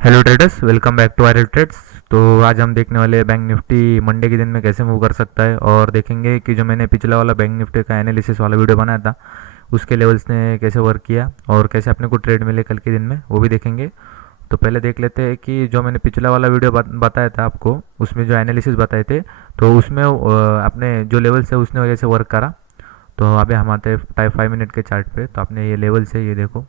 Hello traders, welcome back to viral trades. तो आज हम देखने वाले हैं बैंक निफ्टी मंडे के दिन में कैसे मूव कर सकता है, और देखेंगे कि जो मैंने पिछला वाला बैंक निफ्टी का एनालिसिस वाला वीडियो बनाया था उसके लेवल्स ने कैसे वर्क किया और कैसे अपने को ट्रेड मिले कल के दिन में, वो भी देखेंगे। तो पहले देख लेते हैं कि जो मैंने पिछला वाला वीडियो बताया था आपको, उसमें जो एनालिसिस बताए थे तो उसमें अपने जो लेवल्स है उसने कैसे वर्क करा। तो अभी हम आते हैं 5 मिनट के चार्ट पे। तो आपने ये लेवल्स है, ये देखो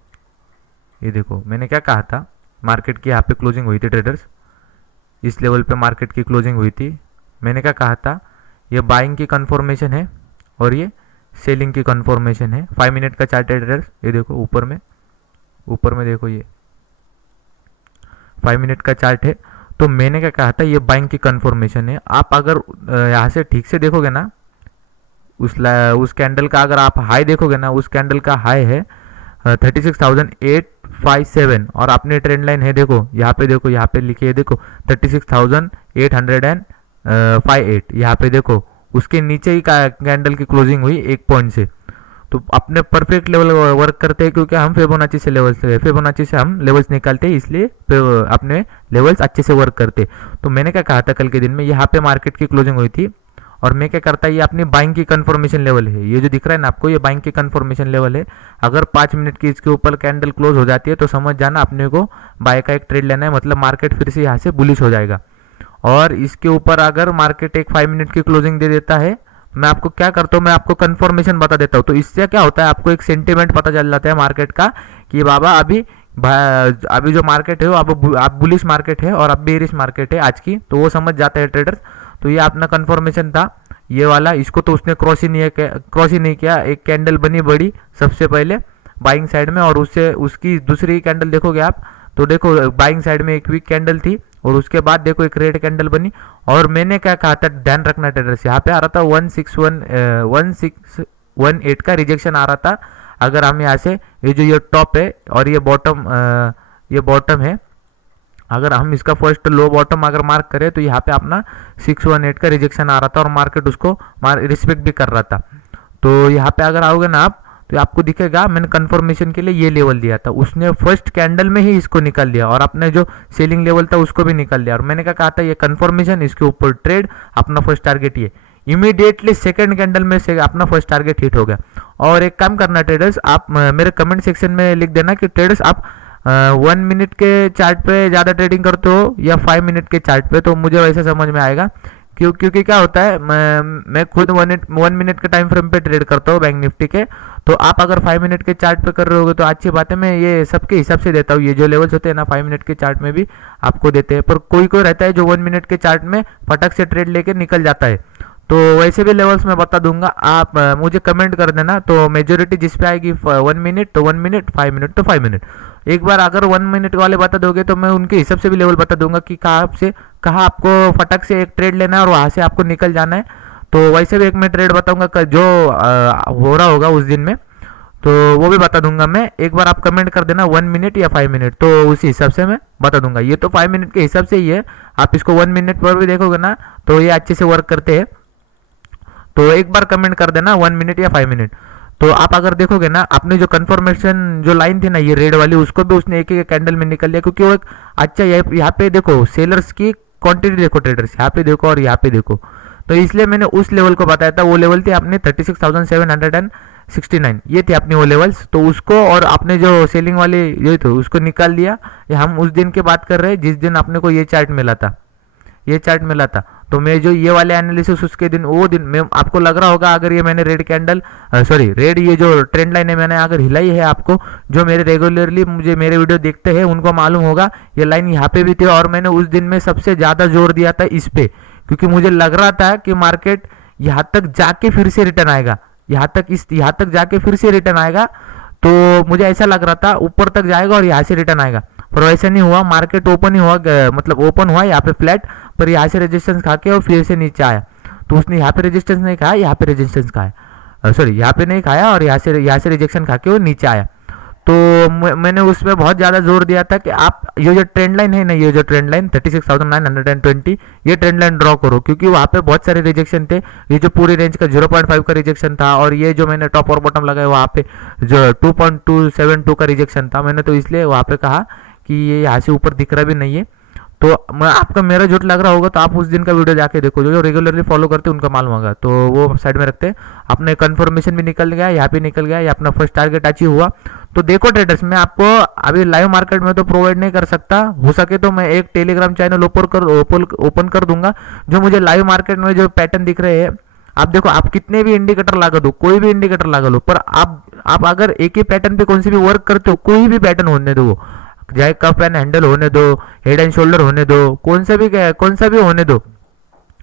मैंने क्या कहा था। मार्केट की यहाँ पे क्लोजिंग हुई थी ट्रेडर्स, इस लेवल पे मार्केट की क्लोजिंग हुई थी। मैंने क्या कहा था, ये बाइंग की कंफर्मेशन है और ये सेलिंग की कंफर्मेशन है। 5 मिनट का चार्ट है ट्रेडर्स, ये देखो ऊपर में देखो, ये 5 मिनट का चार्ट है। तो मैंने क्या कहा था, ये बाइंग की कंफर्मेशन है। आप अगर यहाँ से ठीक से देखोगे ना, उस कैंडल का अगर आप हाई देखोगे ना, उस कैंडल का हाई है 36,857 और आपने ट्रेंड लाइन है देखो यहाँ पे लिखी है देखो 36,858। यहाँ पे देखो उसके नीचे ही कैंडल की क्लोजिंग हुई 1 पॉइंट से। तो अपने परफेक्ट लेवल वर्क करते हैं, क्योंकि हम फिबोनाची से हम लेवल्स निकालते हैं, इसलिए अपने लेवल्स अच्छे से वर्क करते हैं। तो मैंने क्या कहा था कल के दिन में, यहाँ पे मार्केट की क्लोजिंग हुई थी और मैं क्या करता है, ये अपनी बाइंग की कंफर्मेशन लेवल है। ये जो दिख रहा है ना आपको, ये बाइंग की कंफर्मेशन लेवल है। अगर 5 मिनट की इसके ऊपर कैंडल क्लोज हो जाती है तो समझ जाना अपने को बाय का एक ट्रेड लेना है, मतलब मार्केट फिर से यहाँ से बुलिश हो जाएगा। और इसके ऊपर अगर मार्केट एक 5 मिनट की क्लोजिंग दे देता है, मैं आपको क्या करता हूँ, मैं आपको कंफर्मेशन बता देता हूँ। तो इससे क्या होता है, आपको एक सेंटिमेंट पता चल जाता है मार्केट का कि बाबा अभी जो मार्केट है वो अब बुलिश मार्केट है और अब बेरिश मार्केट है आज की, तो वो समझ जाते हैं ट्रेडर्स। तो ये अपना कंफर्मेशन था ये वाला, इसको तो उसने क्रॉस ही नहीं किया। एक कैंडल बनी बड़ी सबसे पहले बाइंग साइड में, और उससे उसकी दूसरी कैंडल देखोगे आप तो देखो बाइंग साइड में एक वीक कैंडल थी और उसके बाद देखो एक रेड कैंडल बनी। और मैंने क्या कहा था, ध्यान रखना ट्रेडर्स, यहाँ पे आ रहा था 1618 का रिजेक्शन आ रहा था। अगर हम यहाँ से ये टॉप है और ये बॉटम है, अगर हम इसका फर्स्ट लो बॉटम अगर मार्क करें तो यहाँ पे अपना 618 का रिजेक्शन आ रहा था और मार्केट उसको रिस्पेक्ट भी कर रहा था। तो यहाँ पे अगर आओगे ना आप तो आपको दिखेगा मैंने कंफर्मेशन के लिए ये लेवल दिया था, उसने फर्स्ट कैंडल में ही इसको निकाल दिया और अपने जो सेलिंग लेवल था उसको भी निकाल दिया। और मैंने क्या कहा था, ये कंफर्मेशन, इसके ऊपर ट्रेड, अपना फर्स्ट टारगेट ये। इमीडिएटली सेकंड कैंडल में से अपना फर्स्ट टारगेट हिट हो गया। और एक काम करना ट्रेडर्स, आप मेरे कमेंट सेक्शन में लिख देना कि ट्रेडर्स आप 1 मिनट के चार्ट पे ज़्यादा ट्रेडिंग करते हो या 5 मिनट के चार्ट पे, तो मुझे वैसे समझ में आएगा। क्योंकि क्या होता है, मैं खुद 1 मिनट के टाइम फ्रेम पे ट्रेड करता हूँ बैंक निफ्टी के। तो आप अगर 5 मिनट के चार्ट पे कर रहे होगे तो अच्छी बात है, मैं ये सबके हिसाब से देता हूँ। ये जो लेवल्स होते हैं ना 5 मिनट के चार्ट में भी आपको देते हैं, पर कोई कोई रहता है जो 1 मिनट के चार्ट में फटक से ट्रेड लेके निकल जाता है। तो वैसे भी लेवल्स मैं बता दूंगा, आप मुझे कमेंट कर देना। तो मेजोरिटी जिस पे आएगी 1 मिनट तो 1 मिनट, 5 मिनट तो 5 मिनट। एक बार अगर 1 मिनट वाले बता दोगे तो मैं उनके हिसाब से भी लेवल बता दूंगा कि कहाँ आपको फटक से एक ट्रेड लेना है और वहाँ से आपको निकल जाना है। तो वैसे भी एक मैं ट्रेड बताऊंगा जो हो रहा होगा उस दिन में, तो वो भी बता दूंगा मैं। एक बार आप कमेंट कर देना 1 मिनट या 5 मिनट, तो उसी हिसाब से मैं बता दूंगा। ये तो 5 मिनट के हिसाब से ही है, आप इसको 1 मिनट पर भी देखोगे ना तो ये अच्छे से वर्क करते हैं। तो एक बार कमेंट कर देना 1 मिनट या 5 मिनट। तो आप अगर देखोगे ना, आपने जो कंफर्मेशन जो लाइन थी ना ये रेड वाली, उसको भी उसने एक एक कैंडल में निकल लिया, क्योंकि वो एक अच्छा यहाँ पे देखो सेलर्स की क्वांटिटी देखो ट्रेडर्स, यहाँ पे देखो और यहाँ पे देखो। तो इसलिए मैंने उस लेवल को बताया था, वो लेवल थी अपने 36,769, ये थी अपनी वो लेवल्स। तो उसको और आपने जो सेलिंग वाली ये तो उसको निकाल दिया। ये हम उस दिन की बात कर रहे हैं जिस दिन आपने को ये चार्ट मिला था, ये चार्ट मिला था। तो मैं जो ये वाले एनालिसिस उसके दिन, वो दिन में आपको लग रहा होगा, अगर ये मैंने रेड कैंडल रेड ये जो ट्रेंड लाइन है मैंने अगर हिलाई है, आपको जो मेरे रेगुलरली मुझे मेरे वीडियो देखते हैं उनको मालूम होगा ये लाइन यहाँ पे भी थी। और मैंने उस दिन में सबसे ज़्यादा जोर दिया था इस पे, क्योंकि मुझे लग रहा था कि मार्केट यहाँ तक जाके फिर से रिटर्न आएगा, यहाँ तक जाके फिर से रिटर्न आएगा। तो मुझे ऐसा लग रहा था ऊपर तक जाएगा और यहाँ से रिटर्न आएगा, पर वैसा नहीं हुआ। मार्केट ओपन ही हुआ, मतलब ओपन हुआ यहाँ पे फ्लैट, पर यहाँ से रेजिस्टेंस खा के और फिर से नीचे आया। तो उसने यहाँ पे रेजिस्टेंस नहीं खाया, यहाँ पे रेजिस्टेंस खाया, सॉरी यहाँ पे नहीं खाया और यहाँ से रिजेक्शन खा के वो नीचे आया। तो मैंने उसमें बहुत ज़्यादा जोर दिया था कि आप ये जो ट्रेंड लाइन है ना, ये जो ट्रेंड लाइन 36,920, ये ट्रेंड लाइन ड्रॉ करो, क्योंकि वहाँ पे बहुत सारे रिजेक्शन थे। ये जो पूरी रेंज का 0.5 का रिजेक्शन था, और ये जो मैंने टॉप और बॉटम लगाया वहाँ पे जो 2.272 का रिजेक्शन था। मैंने तो इसलिए वहाँ पे कहा कि ये यहाँ से ऊपर दिख रहा भी नहीं है। तो मैं आपका मेरा झूठ लग रहा होगा तो आप उस दिन का वीडियो जाके देखो, जो रेगुलरली फॉलो करते हैं उनका मालूम होगा। तो वो साइड में रखते हैं। अपने कंफर्मेशन भी निकल गया, यहाँ पे निकल गया, ये अपना फर्स्ट टारगेट अचीव हुआ। तो देखो ट्रेडर्स, मैं आपको अभी लाइव मार्केट में तो प्रोवाइड नहीं कर सकता, हो सके तो मैं एक टेलीग्राम चैनल ओपन कर दूंगा, जो मुझे लाइव मार्केट में जो पैटर्न दिख रहे हैं। आप देखो, आप कितने भी इंडिकेटर लगा दो, कोई भी इंडिकेटर लगा लो, पर आप अगर एक ही पैटर्न पे कौन से भी वर्क करते हो, कोई भी पैटर्न होने दो, चाहे कप एंड हैंडल होने दो, हेड एंड शोल्डर होने दो, कौन सा भी होने दो,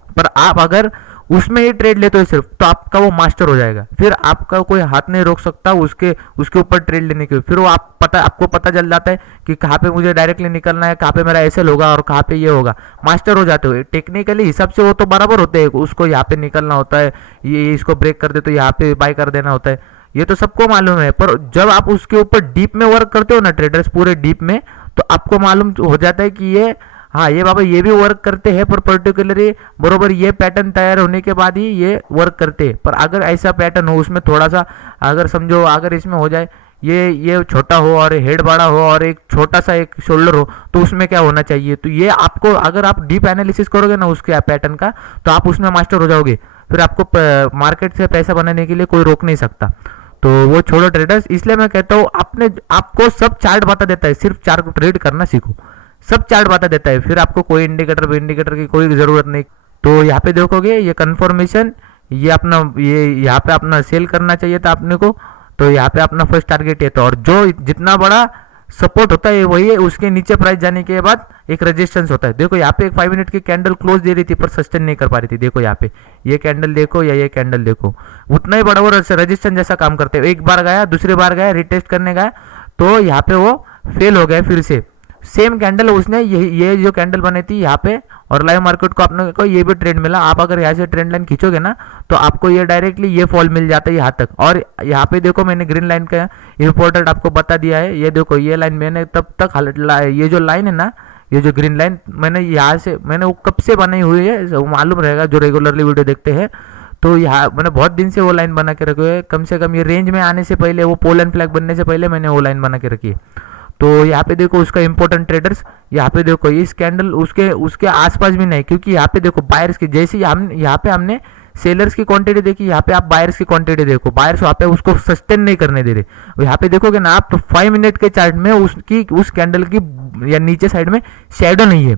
पर आप अगर उसमें ही ट्रेड लेते हो सिर्फ, तो आपका वो मास्टर हो जाएगा। फिर आपका कोई हाथ नहीं रोक सकता उसके ऊपर ट्रेड लेने के। फिर वो आपको पता चल जाता है कि कहाँ पे मुझे डायरेक्टली निकलना है, कहाँ पे मेरा ऐसे होगा और कहाँ पे ये होगा। मास्टर हो जाते हो टेक्निकली हिसाब से, वो तो बराबर होते हैं। उसको यहाँ पे निकलना होता है, ये इसको ब्रेक कर दे तो यहाँ पे बाय कर देना होता है, ये तो सबको मालूम है। पर जब आप उसके ऊपर डीप में वर्क करते हो ना ट्रेडर्स, पूरे डीप में, तो आपको मालूम हो जाता है कि ये, हाँ ये बाबा ये भी वर्क करते हैं, पर पर्टिकुलरली बरोबर ये पैटर्न तैयार होने के बाद ही ये वर्क करते हैं। पर अगर ऐसा पैटर्न हो, उसमें थोड़ा सा अगर समझो, अगर इसमें हो जाए ये छोटा हो और हेड बड़ा हो और एक छोटा सा एक शोल्डर हो, तो उसमें क्या होना चाहिए। तो ये आपको, अगर आप डीप एनालिसिस करोगे ना उसके पैटर्न का, तो आप उसमें मास्टर हो जाओगे। फिर आपको मार्केट से पैसा बनाने के लिए कोई रोक नहीं सकता। तो वो छोड़ो ट्रेडर्स, इसलिए मैं कहता हूँ आपको सब चार्ट बता देता है, सिर्फ चार्ट ट्रेड करना सीखो, सब चार्ट बता देता है। फिर आपको कोई इंडिकेटर की कोई ज़रूरत नहीं। तो यहाँ पे देखोगे ये कंफर्मेशन, ये यहाँ पे अपना सेल करना चाहिए था आपने को, तो यहाँ पे अपना फर्स्ट टारगेट है। तो और जो जितना बड़ा सपोर्ट होता है वही है, उसके नीचे प्राइस जाने के बाद एक रेजिस्टेंस होता है। देखो यहाँ पे एक 5 मिनट की कैंडल क्लोज दे रही थी, पर सस्टेन नहीं कर पा रही थी। देखो यहाँ पे ये कैंडल देखो या ये कैंडल देखो, उतना ही बड़ा वो रेजिस्टेंस जैसा काम करते हैं। एक बार गया, दूसरी बार गया, रिटेस्ट करने गया, तो यहाँ पे वो फेल हो गया। फिर से सेम कैंडल उसने ये जो कैंडल बनी थी यहाँ पे, और लाइव मार्केट को अपने को ये भी ट्रेंड मिला। आप अगर यहाँ से ट्रेंड लाइन खींचोगे ना, तो आपको ये डायरेक्टली ये फॉल मिल जाता है यहाँ तक। और यहाँ पे देखो, मैंने ग्रीन लाइन का इंपॉर्टेंट आपको बता दिया है। ये देखो, ये लाइन मैंने तब तक ये जो लाइन है ना, ये जो ग्रीन लाइन मैंने यहाँ से, मैंने वो कब से बनाई हुई है वो मालूम रहेगा जो रेगुलरली वीडियो देखते हैं। तो यहाँ मैंने बहुत दिन से वो लाइन बना के रखी है, कम से कम ये रेंज में आने से पहले, वो पोल एंड फ्लैग बनने से पहले मैंने वो लाइन बना के रखी है। तो यहाँ पे देखो उसका इंपॉर्टेंट ट्रेडर्स, यहाँ पे देखो इस कैंडल उसके आसपास भी नहीं, क्योंकि यहाँ पे देखो बायर्स की, जैसे यहाँ पे हमने सेलर्स की क्वांटिटी देखी, यहाँ पे आप बायर्स की क्वांटिटी देखो, बायर्स यहाँ पे उसको सस्टेन नहीं करने दे रहे। यहाँ पे देखोगे ना आप, तो 5 मिनट के चार्ट में उस कैंडल की या नीचे साइड में शेडो नहीं है।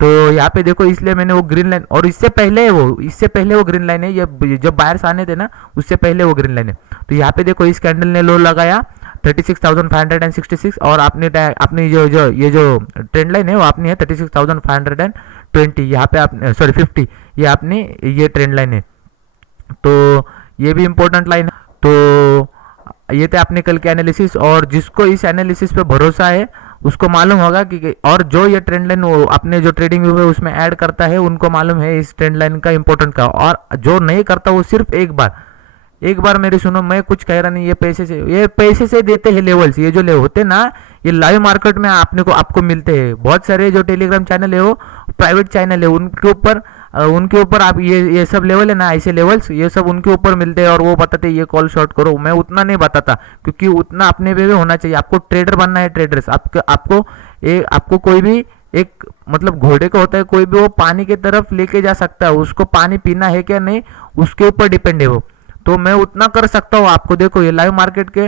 तो यहाँ पे देखो, इसलिए मैंने वो ग्रीन लाइन, और इससे पहले वो ग्रीन लाइन है, ये जब बायर्स आने थे ना उससे पहले वो ग्रीन लाइन है। तो यहाँ पे देखो इस कैंडल ने लो लगाया 36,566, और आपने ये जो ट्रेंड लाइन है वो आपने है 36,520, यहाँ पे आप सॉरी 50, ये आपने ये ट्रेंड लाइन है। तो ये भी इंपॉर्टेंट लाइन है। तो ये थे अपने कल के एनालिसिस, और जिसको इस एनालिसिस पे भरोसा है उसको मालूम होगा कि, और जो ये ट्रेंड लाइन वो अपने जो ट्रेडिंग व्यू है उसमें ऐड करता है, उनको मालूम है इस ट्रेंड लाइन का इंपॉर्टेंट का। और जो नहीं करता वो सिर्फ एक बार मेरी सुनो, मैं कुछ कह रहा नहीं, ये पैसे से देते हैं लेवल्स। ये जो होते ना, ये लाइव मार्केट में आपको मिलते हैं। बहुत सारे जो टेलीग्राम चैनल है वो प्राइवेट चैनल है, उनके ऊपर आप ये सब लेवल है ना, ऐसे लेवल्स ये सब उनके ऊपर मिलते हैं, और वो बताते हैं ये कॉल शॉर्ट करो। मैं उतना नहीं बताता, क्योंकि उतना अपने पे भी होना चाहिए। आपको ट्रेडर बनना है, ट्रेडर्स आपको कोई भी एक मतलब घोड़े का होता है, कोई भी वो पानी की तरफ लेके जा सकता है, उसको पानी पीना है क्या नहीं उसके ऊपर डिपेंड है वो। तो मैं उतना कर सकता हूँ आपको, देखो ये लाइव मार्केट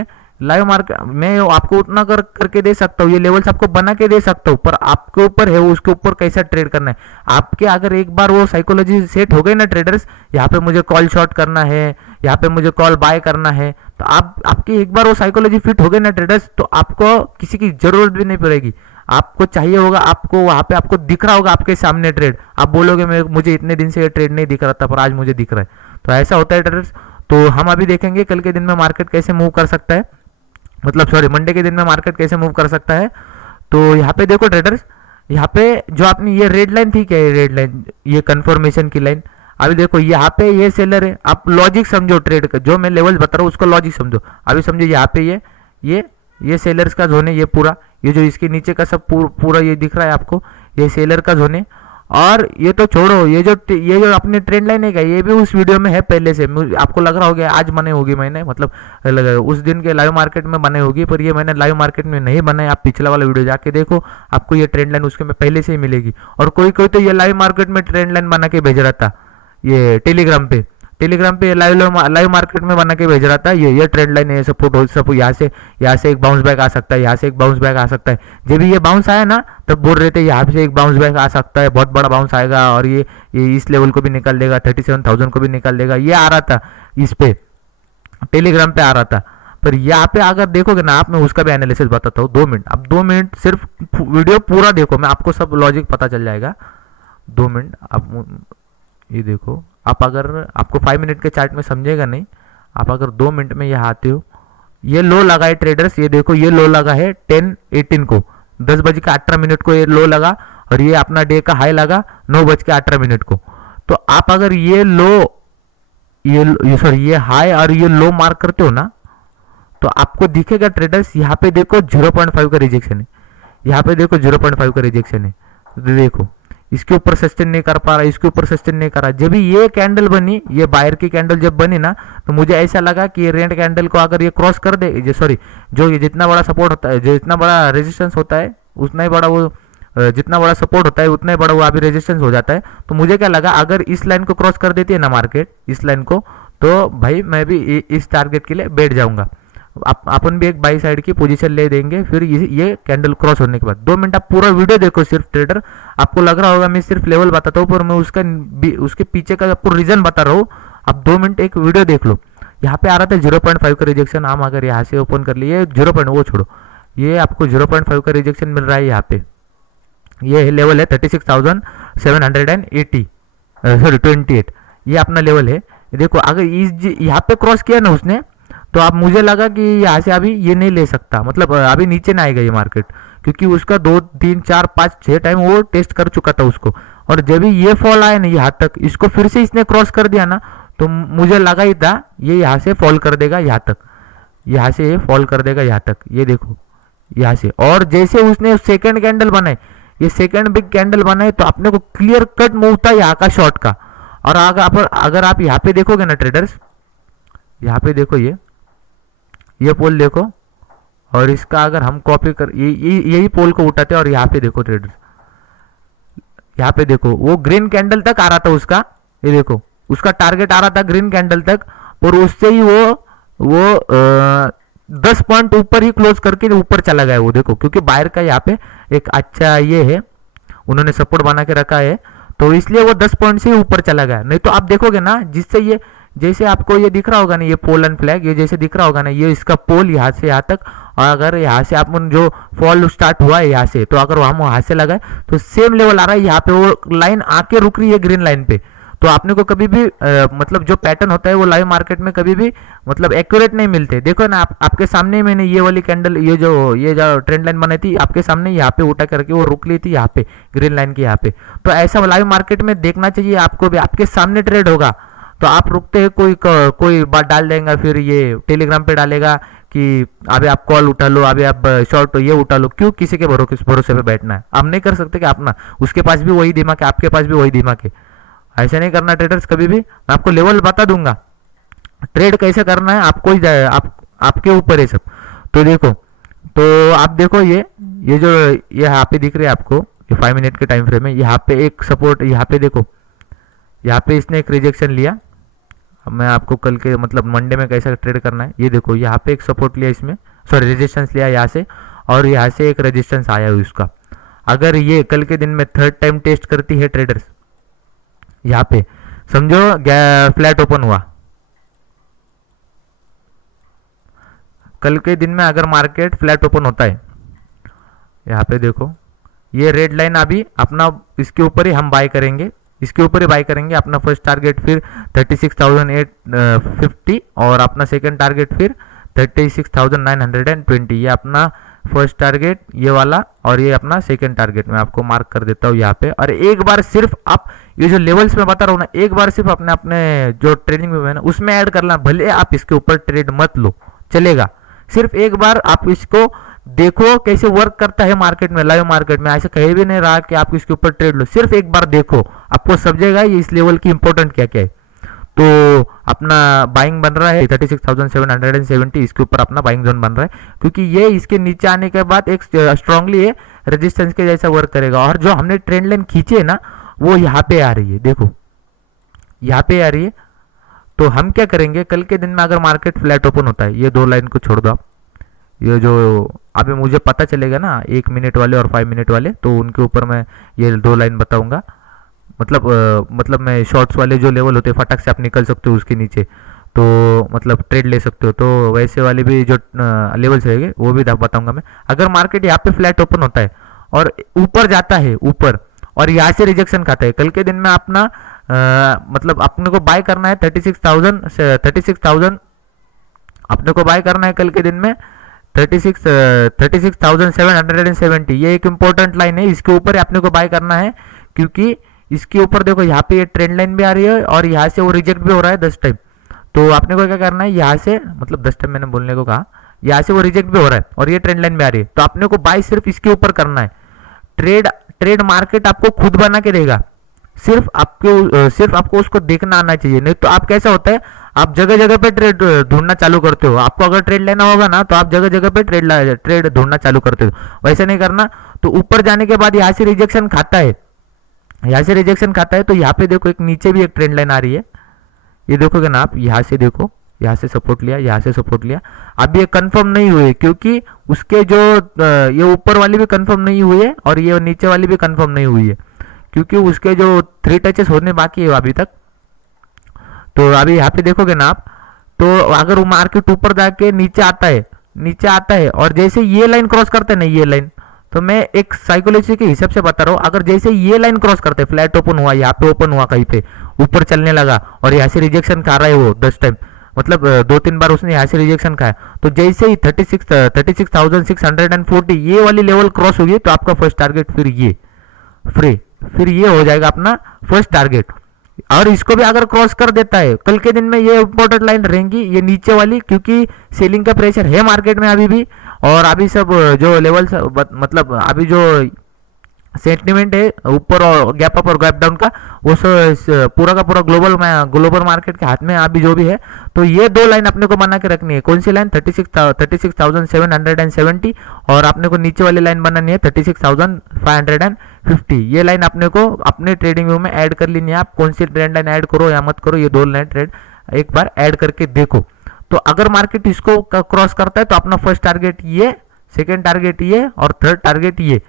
मैं आपको उतना करके दे सकता हूँ, ये लेवल्स आपको बना के दे सकता हूँ, पर आपके ऊपर है उसके ऊपर कैसा ट्रेड करना है। आपके अगर एक बार वो साइकोलॉजी सेट हो गई ना ट्रेडर्स, यहाँ पे मुझे कॉल शॉर्ट करना है, यहाँ पे मुझे कॉल बाय करना है, तो आपकी एक बार वो साइकोलॉजी फिट हो गई ना ट्रेडर्स, तो आपको किसी की जरूरत भी नहीं पड़ेगी। आपको चाहिए होगा, आपको वहाँ पे आपको दिख रहा होगा आपके सामने ट्रेड, आप बोलोगे मुझे इतने दिन से ये ट्रेड नहीं दिख रहा था, पर आज मुझे दिख रहा है। तो ऐसा होता है ट्रेडर्स। तो हम अभी देखेंगे कल के दिन में मार्केट कैसे मूव कर सकता है, मतलब सॉरी मंडे के दिन में मार्केट कैसे मूव कर सकता है। तो यहाँ पे देखो ट्रेडर्स, यहाँ पे जो आपने ये रेड लाइन थी, क्या ये रेड लाइन, ये कंफर्मेशन की लाइन, अभी देखो यहाँ पे ये सेलर है। आप लॉजिक समझो ट्रेड का, जो मैं लेवल बता रहा हूँ उसको लॉजिक समझो। अभी समझो यहाँ पे ये सेलर्स का जोन है, ये पूरा, ये जो इसके नीचे का सब पूरा ये दिख रहा है आपको, ये सेलर का जोन है। और ये तो छोड़ो, ये जो अपनी ट्रेंड लाइन है क्या, ये भी उस वीडियो में है पहले से। आपको लग रहा होगा आज बने होगी मैंने, मतलब उस दिन के लाइव मार्केट में बने होगी, पर ये मैंने लाइव मार्केट में नहीं बनाई। आप पिछला वाला वीडियो जाके देखो, आपको ये ट्रेंड लाइन उसके में पहले से ही मिलेगी। और कोई कोई तो ये लाइव मार्केट में ट्रेंड लाइन बना के भेज रहा था, ये टेलीग्राम पे लाइव मार्केट में बना के भेज रहा था। ये ट्रेंड लाइन है, सपोर्ट हो, सब यहाँ से एक बाउंस बैक आ सकता है, यहाँ से एक बाउंस बैक आ सकता है। जब भी ये बाउंस आया ना, तब बोल रहे थे यहाँ से एक बाउंस बैक आ सकता है, बहुत बड़ा बाउंस आएगा और ये इस लेवल को भी निकाल देगा, 37,000 को भी निकाल देगा। ये आ रहा था इस पे, टेलीग्राम पे आ रहा था। पर यहाँ पे अगर देखोगे ना आप, मैं उसका भी एनालिसिस बताता हूँ। 2 मिनट, अब 2 मिनट सिर्फ वीडियो पूरा देखो, मैं आपको सब लॉजिक पता चल जाएगा। 2 मिनट आप ये देखो। आप अगर आपको 5 मिनट के चार्ट में समझेगा नहीं, आप अगर 2 मिनट में यहाँ आते हो, ये लो लगा है ट्रेडर्स, ये देखो ये लो लगा है 10:18 को, 10:18 को ये लो लगा, और ये अपना डे का हाई लगा 9:18 को। तो आप अगर ये लो, ये हाई और ये लो मार्क करते हो ना, तो आपको दिखेगा ट्रेडर्स, यहाँ पे देखो 0.5 का रिजेक्शन है, यहाँ पे देखो 0.5 का रिजेक्शन है। देखो इसके ऊपर सस्टेन नहीं कर पा रहा, इसके ऊपर सस्टेन नहीं कर रहा। जब ये कैंडल बनी, ये बायर की कैंडल जब बनी ना, तो मुझे ऐसा लगा कि ये रेड कैंडल को अगर ये क्रॉस कर दे, जो ये जितना बड़ा सपोर्ट होता है, जो जितना बड़ा रेजिस्टेंस होता है, उतना ही बड़ा वो, जितना बड़ा सपोर्ट होता है उतना ही बड़ा वो अभी रेजिस्टेंस हो जाता है। तो मुझे क्या लगा, अगर इस लाइन को क्रॉस कर देती है ना मार्केट, इस लाइन को, तो भाई मैं भी इस टारगेट के लिए बैठ जाऊंगा। अपन भी एक बाई साइड की पोजीशन ले देंगे फिर ये कैंडल क्रॉस होने के बाद। 2 मिनट आप पूरा वीडियो देखो सिर्फ ट्रेडर, आपको लग रहा होगा मैं सिर्फ लेवल बताता हूँ, पर मैं उसके पीछे का आपको रीजन बता रहा हूँ। आप 2 मिनट एक वीडियो देख लो। यहाँ पे आ रहा था 0.5 का रिजेक्शन, हम अगर यहाँ से ओपन कर लिए 0. वो छोड़ो, ये आपको 0.5 का रिजेक्शन मिल रहा है यहाँ पे। ये लेवल है 36,780, सॉरी 28, ये अपना लेवल है। देखो अगर यहाँ पे क्रॉस किया ना उसने, तो अब मुझे लगा कि यहाँ से अभी ये नहीं ले सकता, मतलब अभी नीचे ना आएगा ये मार्केट, क्योंकि उसका 2, 3, 4, 5, 6 टाइम वो टेस्ट कर चुका था उसको। और जब भी ये फॉल आया ना यहाँ तक, इसको फिर से इसने क्रॉस कर दिया ना, तो मुझे लगा ही था ये यहाँ से फॉल कर देगा यहाँ तक, यहाँ से ये फॉल कर देगा यहाँ तक। ये देखो यहाँ से, और जैसे उसने सेकेंड कैंडल बनाए, ये सेकेंड बिग कैंडल बनाए, तो अपने को क्लियर कट मूव था यहाँ का शॉर्ट का। और अगर आप यहाँ पे देखोगे ना ट्रेडर्स, यहाँ पे देखो ये पोल देखो, और इसका अगर हम कॉपी कर यही पोल को उठाते हैं, और यहाँ पे देखो ट्रेडर्स, यहाँ पे देखो वो ग्रीन कैंडल तक आ रहा था उसका, ये देखो उसका टारगेट आ रहा था ग्रीन कैंडल तक, और उससे ही वो 10 पॉइंट ऊपर ही क्लोज करके ऊपर चला गया वो। देखो क्योंकि बायर का यहाँ पे एक अच्छा ये है, उन्होंने सपोर्ट बना के रखा है, तो इसलिए वो 10 पॉइंट से ऊपर चला गया। नहीं तो आप देखोगे ना, जिससे ये जैसे आपको ये दिख रहा होगा ना, ये पोल एंड फ्लैग, ये जैसे दिख रहा होगा ना, ये इसका पोल यहाँ से यहाँ तक, और अगर यहाँ से आप जो फॉल स्टार्ट हुआ है यहाँ से, तो अगर हम वहां से लगाए तो सेम लेवल आ रहा है यहाँ पे, वो लाइन आके रुक रही है ग्रीन लाइन पे। तो आपने को कभी भी मतलब जो पैटर्न होता है वो लाइव मार्केट में कभी भी मतलब एक्यूरेट नहीं मिलते। देखो ना आपके सामने मैंने ये वाली कैंडल, ये जो ट्रेंड लाइन बनाई थी आपके सामने, यहाँ पे उठा करके वो रुक ली थी यहाँ पे ग्रीन लाइन की यहाँ पे। तो ऐसा लाइव मार्केट में देखना चाहिए आपको भी, आपके सामने ट्रेड होगा तो आप रुकते हैं, कोई बात डाल देगा, फिर ये टेलीग्राम पे डालेगा कि अभी आप कॉल उठा लो, अभी आप शॉर्ट ये उठा लो। क्यों किसी के भरोसे पे बैठना है? आप नहीं कर सकते कि अपना, उसके पास भी वही दिमाग है, आपके पास भी वही दिमाग है। ऐसा नहीं करना ट्रेडर्स कभी भी। मैं आपको लेवल बता दूंगा, ट्रेड कैसे करना है आपको ही आपके ऊपर है सब। तो देखो, तो आप देखो ये जो यहाँ पे दिख रही है आपको, ये 5 मिनट के टाइम फ्रेम में, यहाँ पे एक सपोर्ट, यहाँ पे देखो, यहाँ पे इसने एक रिजेक्शन लिया। मैं आपको कल के मतलब मंडे में कैसा ट्रेड करना है, ये देखो यहाँ पे एक सपोर्ट लिया इसमें, सॉरी रेजिस्टेंस लिया यहाँ से, और यहाँ से एक रेजिस्टेंस आया है उसका। अगर ये कल के दिन में 3rd टाइम टेस्ट करती है ट्रेडर्स, यहाँ पे समझो फ्लैट ओपन हुआ, कल के दिन में अगर मार्केट फ्लैट ओपन होता है, यहाँ पे देखो ये रेड लाइन अभी अपना, इसके ऊपर ही हम बाय करेंगे, इसके ऊपर ही बाय करेंगे अपना फर्स्ट टारगेट, फिर 36,850 और अपना सेकंड टारगेट फिर 36,920। ये अपना फर्स्ट टारगेट ये वाला, और ये अपना सेकंड टारगेट मैं आपको मार्क कर देता हूँ यहाँ पे। और एक बार सिर्फ आप ये जो लेवल्स में बता रहा हूँ ना, एक बार सिर्फ अपने जो ट्रेडिंग में है ना उसमें ऐड करना, भले आप इसके ऊपर ट्रेड मत लो चलेगा, सिर्फ एक बार आप इसको देखो कैसे वर्क करता है मार्केट में, लाइव मार्केट में। ऐसे कहीं भी नहीं रहा कि आप इसके ऊपर ट्रेड लो, सिर्फ एक बार देखो, आपको समझेगा ये इस लेवल की इंपॉर्टेंट क्या क्या है। तो अपना बाइंग बन रहा है 36,770, इसके ऊपर अपना बाइंग जोन बन रहा है, क्योंकि ये इसके नीचे आने के बाद एक स्ट्रांगली ये रेजिस्टेंस के जैसा वर्क करेगा। और जो हमने ट्रेंड लाइन खींची है ना, वो यहाँ पे आ रही है, देखो यहाँ पे आ रही है। तो हम क्या करेंगे, कल के दिन में अगर मार्केट फ्लैट ओपन होता है, ये दो लाइन को छोड़ दो आप, ये जो अभी मुझे पता चलेगा ना 1 मिनट वाले और 5 मिनट वाले, तो उनके ऊपर मैं ये दो लाइन बताऊंगा। मतलब मैं शॉर्ट्स वाले जो लेवल होते हैं फटक से आप निकल सकते हो उसके नीचे, तो मतलब ट्रेड ले सकते हो। तो वैसे वाले भी जो लेवल्स रहेंगे वो भी बताऊंगा मैं। अगर मार्केट यहाँ पे फ्लैट ओपन होता है और ऊपर जाता है ऊपर, और यहाँ से रिजेक्शन खाता है, कल के दिन में अपना मतलब अपने को बाय करना है 36,000 अपने को बाय करना है कल के दिन में 36,770। ये एक इंपॉर्टेंट लाइन है, इसके ऊपर अपने को बाय करना है, क्योंकि इसके ऊपर देखो यहाँ पे ये ट्रेंड लाइन भी आ रही है और यहाँ से वो रिजेक्ट भी हो रहा है 10 टाइम। तो आपने को क्या करना है, यहाँ से मतलब 10 टाइम मैंने बोलने को कहा, यहाँ से वो रिजेक्ट भी हो रहा है और ये ट्रेंड लाइन भी आ रही है, तो आपने को बाय सिर्फ इसके ऊपर करना है। ट्रेड मार्केट आपको खुद बना के देगा, सिर्फ आपको उसको देखना आना चाहिए। नहीं तो आप कैसा होता है, आप जगह जगह पे ट्रेड ढूंढना चालू करते हो। आपको अगर ट्रेड लेना होगा ना, तो आप जगह जगह पे ट्रेड ढूंढना चालू करते हो, वैसे नहीं करना। तो ऊपर जाने के बाद यहाँ से रिजेक्शन खाता है, यहाँ से रिजेक्शन खाता है, तो यहाँ पे देखो एक नीचे भी एक ट्रेंड लाइन आ रही है, ये देखोगे ना आप, यहाँ से देखो, यहाँ से सपोर्ट लिया, यहाँ से सपोर्ट लिया। अब ये कंफर्म नहीं हुए, क्योंकि उसके जो ये ऊपर वाली भी कंफर्म नहीं हुई है और ये नीचे वाली भी कंफर्म नहीं हुई है, क्योंकि उसके जो 3 टचेस होने बाकी है अभी तक। तो अभी यहाँ पे देखोगे ना आप, तो अगर वो मार्केट ऊपर जाके नीचे आता है और जैसे ये लाइन क्रॉस करते हैं ना, ये लाइन, तो मैं एक साइकोलॉजी के हिसाब से बता रहा हूँ, अगर जैसे ये लाइन क्रॉस करते, फ्लैट ओपन हुआ, यहाँ पे ओपन हुआ, कहीं पे ऊपर चलने लगा और यहाँ से रिजेक्शन खा रहा है वो 10 टाइम, मतलब 2-3 बार उसने यहाँ से रिजेक्शन खाया, तो जैसे ही 36,640 ये वाली लेवल क्रॉस होगी, तो आपका फर्स्ट टारगेट फिर ये हो जाएगा अपना फर्स्ट टारगेट। और इसको भी अगर क्रॉस कर देता है, कल के दिन में ये इंपॉर्टेंट लाइन रहेंगी, ये नीचे वाली, क्योंकि सेलिंग का प्रेशर है मार्केट में अभी भी। और अभी सब जो लेवल्स, मतलब अभी जो सेंटिमेंट है ऊपर और गैप अप और गैप डाउन का, वो पूरा का पूरा ग्लोबल मार्केट के हाथ में अभी जो भी है। तो ये दो लाइन अपने को बना के रखनी है। कौन सी लाइन, 36,770, और अपने को नीचे वाली लाइन बनानी है 36,550। ये लाइन अपने को अपने ट्रेडिंग व्यू में ऐड कर लेनी है। आप कौन सी ट्रेंड लाइन ऐड करो या मत करो, ये दो लाइन ट्रेड एक बार ऐड करके देखो। तो अगर मार्केट इसको क्रॉस करता है, तो अपना फर्स्ट टारगेट ये, सेकेंड टारगेट ये और थर्ड टारगेट ये।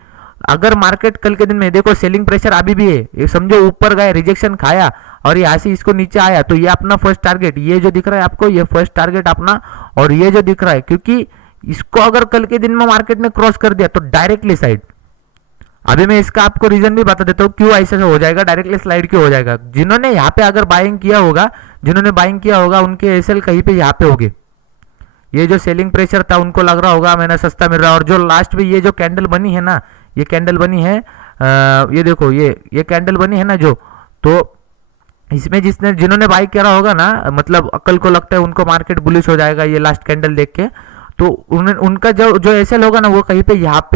अगर मार्केट कल के दिन में देखो सेलिंग प्रेशर अभी भी है, ये समझो ऊपर गए, रिजेक्शन खाया और यहाँ से इसको नीचे आया, तो ये अपना फर्स्ट टारगेट, ये जो दिख रहा है आपको, ये फर्स्ट टारगेट अपना, और ये जो दिख रहा है, क्योंकि इसको अगर कल के दिन में मार्केट ने क्रॉस कर दिया तो डायरेक्टली साइड। अभी मैं इसका आपको रीजन भी बता देता हूँ क्यों ऐसा हो जाएगा, डायरेक्टली स्लाइड क्यों हो जाएगा। जिन्होंने यहाँ पे अगर बाइंग किया होगा, उनके एसएल कहीं पे यहाँ पे होंगे। ये जो सेलिंग प्रेशर था, उनको लग रहा होगा मैंने सस्ता मिल रहा है। और जो लास्ट में ये जो कैंडल बनी है ना, ये कैंडल बनी है, ये देखो, ये कैंडल बनी है ना जो, तो इसमें जिन्होंने बाई करा होगा ना, मतलब अकल को लगता है उनको मार्केट बुलिश हो जाएगा ये लास्ट कैंडल देख के, तो उनका जो एसएल होगा ना, वो कहीं पे यहाँ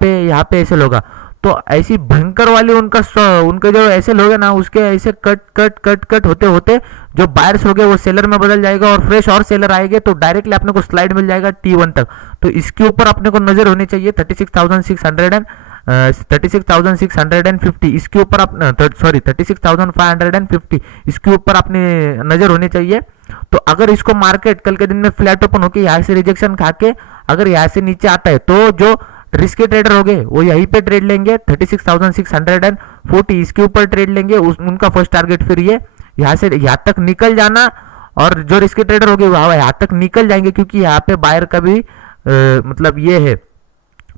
पे एसएल होगा। तो ऐसी भयंकर वाली उनके जो एसएल होगा ना, उसके ऐसे कट होते होते जो बायर्स हो गए वो सेलर में बदल जाएगा, और फ्रेश और सेलर आएंगे, तो डायरेक्टली अपने को स्लाइड मिल जाएगा T1 तक। तो इसके ऊपर अपने को नजर होनी चाहिए 36,650, इसके ऊपर 36,550, इसके ऊपर अपनी नजर होनी चाहिए। तो अगर इसको मार्केट कल के दिन में फ्लैट ओपन होकर यहाँ से रिजेक्शन खा के अगर यहाँ से नीचे आता है, तो जो रिस्की ट्रेडर हो गए वो यहीं पे ट्रेड लेंगे 36,640, इसके ऊपर ट्रेड लेंगे। उनका फर्स्ट टारगेट फिर ये यहाँ से यहाँ तक निकल जाना, और जो रिस्की ट्रेडर हो गए वो यहाँ तक निकल जाएंगे, क्योंकि यहाँ पे बायर का भी मतलब ये है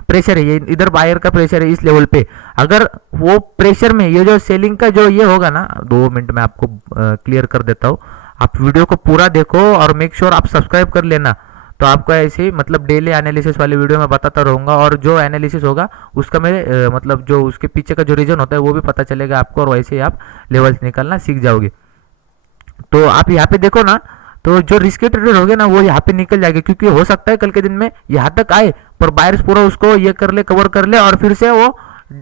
प्रेशर है, ये इधर बायर का प्रेशर है इस लेवल पे। अगर वो प्रेशर में ये जो सेलिंग का जो ये होगा ना, 2 मिनट में आपको क्लियर कर देता हूँ, आप वीडियो को पूरा देखो और मेक श्योर आप सब्सक्राइब कर लेना। तो आपको ऐसे मतलब डेली एनालिसिस वाली वीडियो में बताता रहूँगा, और जो एनालिसिस होगा उसका मेरे मतलब जो उसके पीछे का जो रीजन होता है वो भी पता चलेगा आपको, और वैसे ही आप लेवल्स निकालना सीख जाओगे। तो आप यहाँ पे देखो ना, तो जो रिस्की ट्रेडर हो गए ना, वो यहाँ पे निकल जाएंगे, क्योंकि हो सकता है कल के दिन में यहाँ तक आए पर बायर्स पूरा उसको ये कर ले, कवर कर ले, और फिर से वो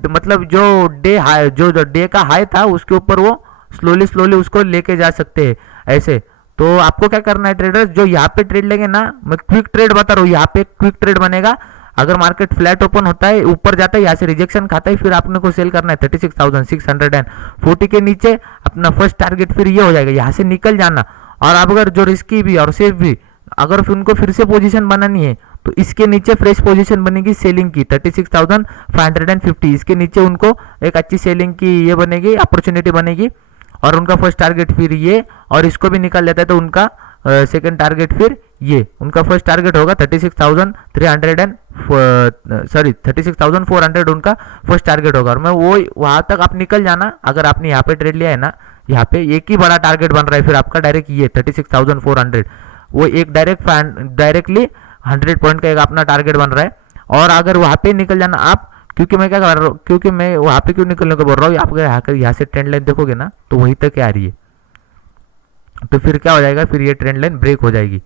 मतलब जो डे हाई, जो डे का हाई था उसके ऊपर वो स्लोली स्लोली उसको लेके जा सकते हैं ऐसे। तो आपको क्या करना है ट्रेडर्स, जो यहाँ पे ट्रेड लेंगे ना, मैं क्विक ट्रेड बता रहा हूँ, यहाँ पे क्विक ट्रेड बनेगा। अगर मार्केट फ्लैट ओपन होता है, ऊपर जाता है, यहाँ से रिजेक्शन खाता है, फिर आपने को सेल करना है 36,640 के नीचे। अपना फर्स्ट टारगेट फिर ये हो जाएगा, यहाँ से निकल जाना। और आप अगर जो रिस्की भी और सेफ भी, अगर फिर उनको फिर से पोजीशन बनानी है तो इसके नीचे फ्रेश पोजीशन बनेगी सेलिंग की 36,550। इसके नीचे उनको एक अच्छी सेलिंग की ये बनेगी, अपॉर्चुनिटी बनेगी, और उनका फर्स्ट टारगेट फिर ये, और इसको भी निकाल लेता है तो उनका सेकंड टारगेट फिर ये। उनका फर्स्ट टारगेट होगा 36,400 उनका फर्स्ट टारगेट होगा। और मैं वो वहां तक आप निकल जाना। अगर आपने यहाँ पे ट्रेड लिया है ना, यहाँ पे एक ही बड़ा टारगेट बन रहा है फिर आपका डायरेक्ट ये 36,400, वो एक डायरेक्टली 100 पॉइंट का एक अपना टारगेट बन रहा है। और अगर वहां पे निकल जाना आप, क्योंकि मैं क्या कर रहा हूँ, क्योंकि मैं वहां पे क्यों निकलने को बोल रहा हूँ, आप यहाँ से ट्रेंड लाइन देखोगे ना तो वहीं तक आ रही है, तो फिर क्या हो जाएगा, फिर ये ट्रेंड लाइन ब्रेक हो जाएगी।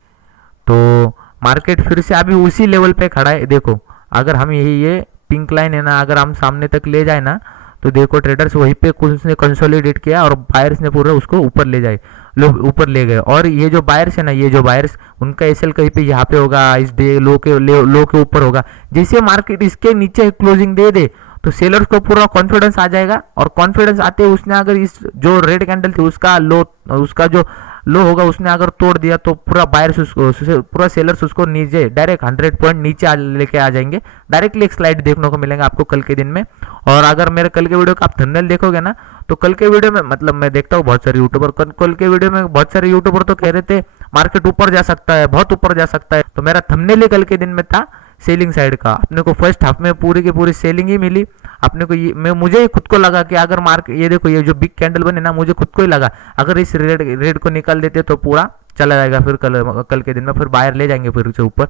तो मार्केट फिर से अभी उसी लेवल पे खड़ा है। देखो अगर हम ये पिंक लाइन है ना, अगर हम सामने तक ले जाए ना, तो देखो ट्रेडर्स वहीं पे कुछ ने कंसोलिडेट किया और बायर्स ने पूरा उसको ऊपर ले जाए, लोग ऊपर ले गए। और ये जो बायर्स है ना, ये जो बायर्स, उनका एसएल कहीं पे यहाँ पे होगा, इस डे लो के ऊपर होगा। जैसे मार्केट इसके नीचे क्लोजिंग दे दे तो सेलर्स को पूरा कॉन्फिडेंस आ जाएगा, और कॉन्फिडेंस आते उसने अगर इस जो रेड कैंडल थी उसका लो, उसका जो लो होगा उसने अगर तोड़ दिया तो पूरा बायर्स उसको, पूरा सेलर्स उसको नीचे डायरेक्ट 100 पॉइंट नीचे लेके आ जाएंगे। डायरेक्टली एक स्लाइड देखने को मिलेगा आपको कल के दिन में। और अगर मेरे कल के वीडियो का आप थंबनेल देखोगे ना, तो कल के वीडियो में मतलब मैं देखता हूँ बहुत सारे यूट्यूबर, कल के वीडियो में बहुत सारे यूट्यूबर तो कह रहे थे मार्केट ऊपर जा सकता है, बहुत ऊपर जा सकता है। तो मेरा थंबनेल ही कल के दिन में था सेलिंग साइड का। अपने को फर्स्ट हाफ में पूरी की पूरी सेलिंग ही मिली अपने को। ये मुझे खुद को लगा कि अगर मार्केट, ये देखो ये जो बिग कैंडल बने ना, मुझे खुद को ही लगा अगर इस रेड को निकाल देते तो पूरा चला जाएगा। फिर कल के दिन में फिर बायर ले जाएंगे फिर से ऊपर।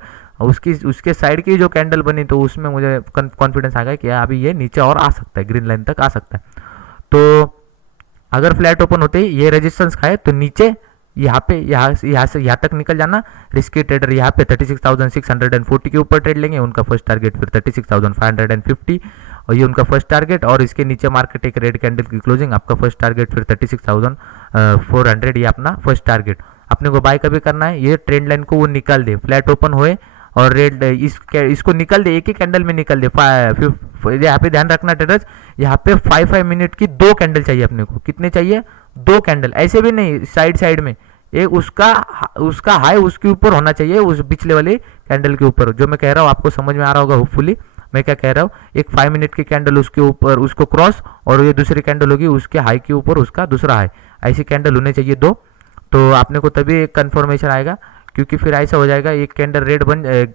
उसके साइड की जो कैंडल बनी तो उसमें मुझे कॉन्फिडेंस आ गया कि अभी ये नीचे और आ सकता है, ग्रीन लाइन तक आ सकता है। तो अगर फ्लैट ओपन होते ही ये रेजिस्टेंस खाए तो नीचे यहाँ से यहाँ तक निकल जाना। रिस्की ट्रेडर यहाँ पे 36,640 के ऊपर ट्रेड लेंगे, उनका फर्स्ट टारगेट फिर 36,550, और ये उनका फर्स्ट टारगेट। और इसके नीचे मार्केट एक रेड कैंडल की क्लोजिंग, आपका फर्स्ट टारगेट फिर 36,400, ये अपना फर्स्ट टारगेट। अपने को बाय कभी करना है, ये ट्रेंड लाइन को वो निकाल दे, फ्लैट ओपन होए और रेड इसको निकल दे, एक ही कैंडल में निकल दे। यहाँ पे ध्यान रखना ट्रेडर्स, यहाँ पे 5 मिनट की 2 कैंडल चाहिए अपने को। कितने चाहिए? 2 कैंडल, ऐसे भी नहीं साइड में। एक उसका हाई उसके ऊपर होना चाहिए, उस पिछले वाले कैंडल के ऊपर। जो मैं कह रहा हूँ आपको समझ में आ रहा होगा होपफुली मैं क्या कह रहा हूँ। एक 5 मिनट की कैंडल उसके ऊपर, उसको क्रॉस, और ये दूसरी कैंडल होगी उसके हाई के ऊपर उसका दूसरा हाई। ऐसी कैंडल होने चाहिए 2, तो आपने को तभी एक कन्फर्मेशन आएगा। क्योंकि फिर ऐसा हो जाएगा एक कैंडल